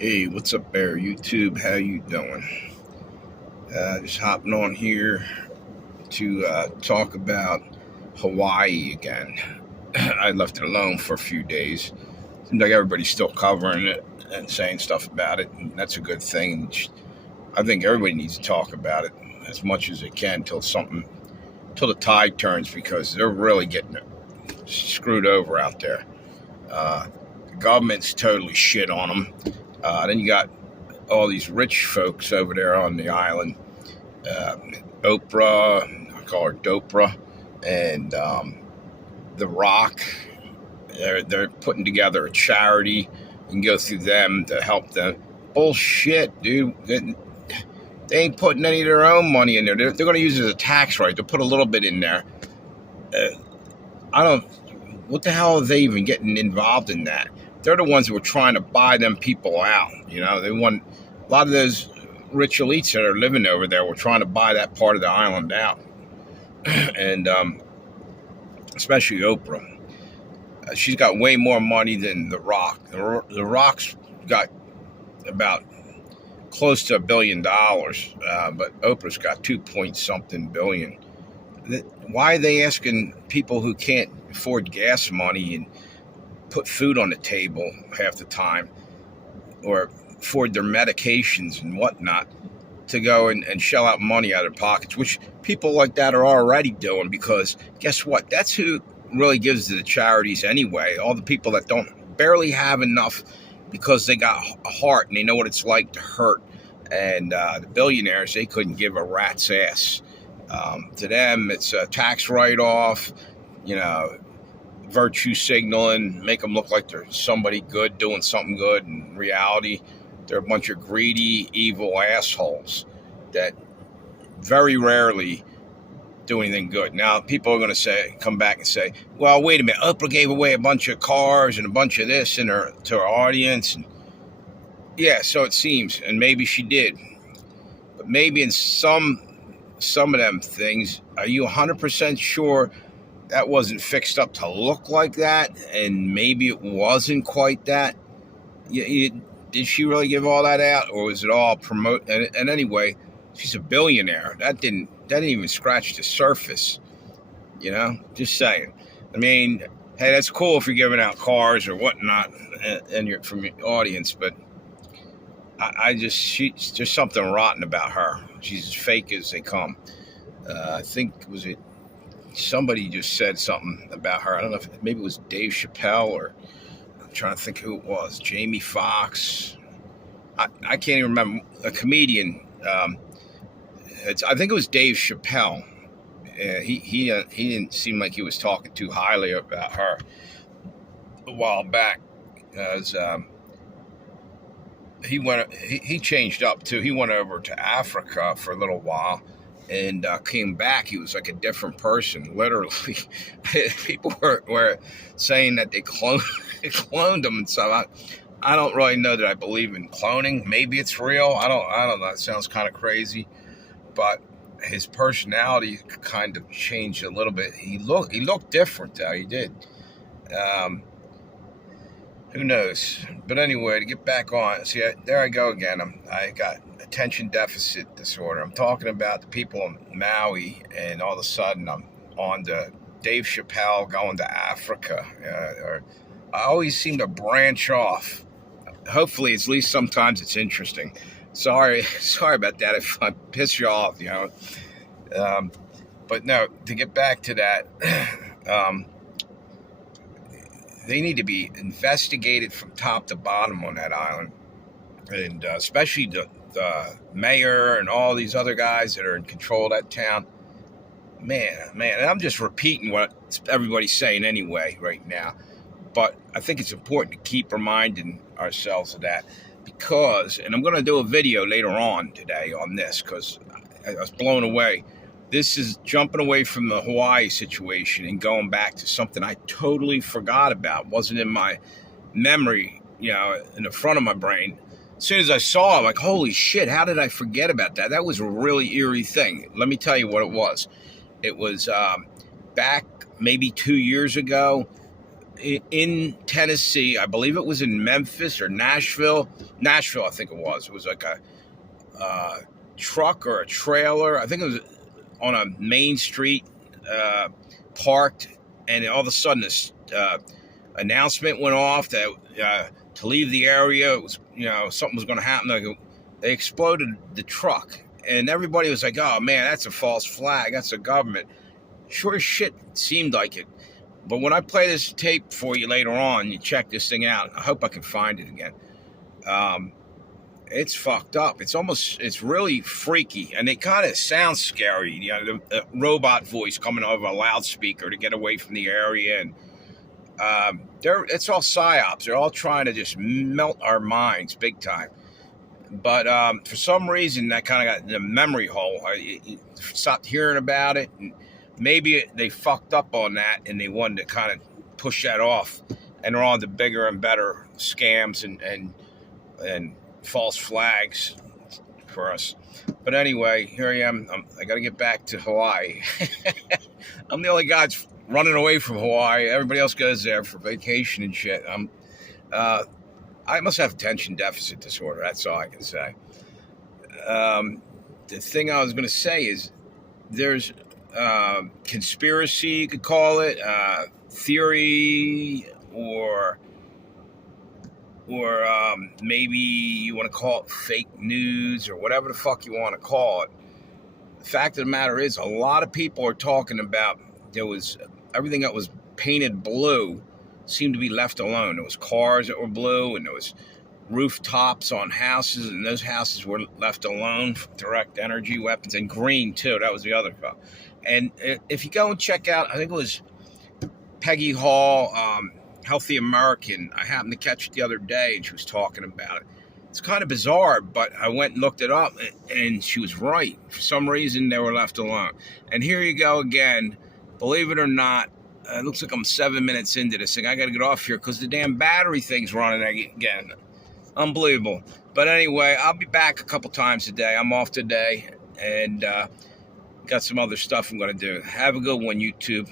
Hey, what's up there, YouTube? How you doing? Just hopping on here to talk about Hawaii again. I left it alone for a few days. Seems like everybody's still covering it and saying stuff about it, and that's a good thing. I think everybody needs to talk about it as much as they can till the tide turns, because they're really getting screwed over out there. The government's totally shit on them. Then you got all these rich folks over there on the island. Oprah, I call her Dopera, and The Rock. They're putting together a charity. You can go through them to help them. Bullshit, dude. They ain't putting any of their own money in there. They're going to use it as a tax rate. They'll put a little bit in there. What the hell are they even getting involved in that? They're the ones who are trying to buy them people out. They want a lot of those rich elites that are living over there were trying to buy that part of the island out. And especially Oprah. She's got way more money than The Rock. The Rock's got about close to $1 billion, but Oprah's got 2-point-something billion. Why are they asking people who can't afford gas money and put food on the table half the time, or afford their medications and whatnot, to go and shell out money out of their pockets, which people like that are already doing? Because guess what? That's who really gives to the charities anyway. All the people that don't barely have enough because they got a heart and they know what it's like to hurt. And the billionaires, they couldn't give a rat's ass. To them, it's a tax write-off, virtue signaling, make them look like they're somebody good doing something good. In reality, they're a bunch of greedy, evil assholes that very rarely do anything good. Now, people are going to come back and say, well, wait a minute, Oprah gave away a bunch of cars and a bunch of this to her audience. And yeah, so it seems, and maybe she did. But maybe in some of them things, are you 100% sure that wasn't fixed up to look like that, and maybe it wasn't quite that? Did she really give all that out, or was it all promote? And anyway, she's a billionaire. That didn't even scratch the surface. Just saying. I mean, hey, that's cool if you're giving out cars or whatnot, and you're from your audience, but she's just something rotten about her. She's as fake as they come. I think, somebody just said something about her. I don't know if maybe it was Dave Chappelle, or I'm trying to think who it was. Jamie Foxx. I can't even remember. A comedian. I think it was Dave Chappelle. He didn't seem like he was talking too highly about her a while back, as he changed up too. He went over to Africa for a little while and came back. He was like a different person, literally. People were saying that they cloned him and stuff. I don't really know that I believe in cloning. Maybe it's real. I don't know. It sounds kind of crazy, but his personality kind of changed a little bit. He looked different though. He did. Who knows? But anyway, to get back on, see, there I go again. I got attention deficit disorder. I'm talking about the people in Maui, and all of a sudden I'm on to Dave Chappelle going to Africa. I always seem to branch off. Hopefully, at least sometimes it's interesting. Sorry about that if I piss you off, But no, to get back to that, they need to be investigated from top to bottom on that island, and especially the mayor and all these other guys that are in control of that town. Man, and I'm just repeating what everybody's saying anyway right now, but I think it's important to keep reminding ourselves of that, because, and I'm going to do a video later on today on this, because I was blown away. This is jumping away from the Hawaii situation and going back to something I totally forgot about. Wasn't in my memory, in the front of my brain. As soon as I saw it, I'm like, holy shit, how did I forget about that? That was a really eerie thing. Let me tell you what it was. It was back maybe 2 years ago. in Tennessee. I believe it was in Memphis or Nashville. Nashville, I think it was. It was like a truck or a trailer. I think it was on a main street, parked, and all of a sudden this announcement went off that to leave the area. It was, something was going to happen. They exploded the truck, and everybody was like, "Oh man, that's a false flag. That's the government." Sure as shit seemed like it. But when I play this tape for you later on, you check this thing out. I hope I can find it again. It's fucked up. It's really freaky, and it kind of sounds scary. The robot voice coming over a loudspeaker to get away from the area, and it's all psyops. They're all trying to just melt our minds big time. But for some reason, that kind of got in the memory hole. I stopped hearing about it, and maybe they fucked up on that, and they wanted to kind of push that off, and they're on to bigger and better scams and false flags for us. But anyway, here I am. I got to get back to Hawaii. I'm the only guy that's running away from Hawaii. Everybody else goes there for vacation and shit. I must have attention deficit disorder. That's all I can say. The thing I was going to say is there's conspiracy, you could call it, theory, or maybe you want to call it fake news or whatever the fuck you want to call it. The fact of the matter is, a lot of people are talking about there was everything that was painted blue seemed to be left alone. There was cars that were blue, and there was rooftops on houses, and those houses were left alone for direct energy weapons, and green too. That was the other stuff. And if you go and check out, I think it was Peggy Hall, Healthy American. I happened to catch it the other day, and she was talking about it. It's kind of bizarre, but I went and looked it up, and she was right. For some reason, they were left alone. And here you go again. Believe it or not, it looks like I'm 7 minutes into this thing. I got to get off here because the damn battery thing's running again. Unbelievable. But anyway, I'll be back a couple times a day. I'm off today, and got some other stuff I'm going to do. Have a good one, YouTube.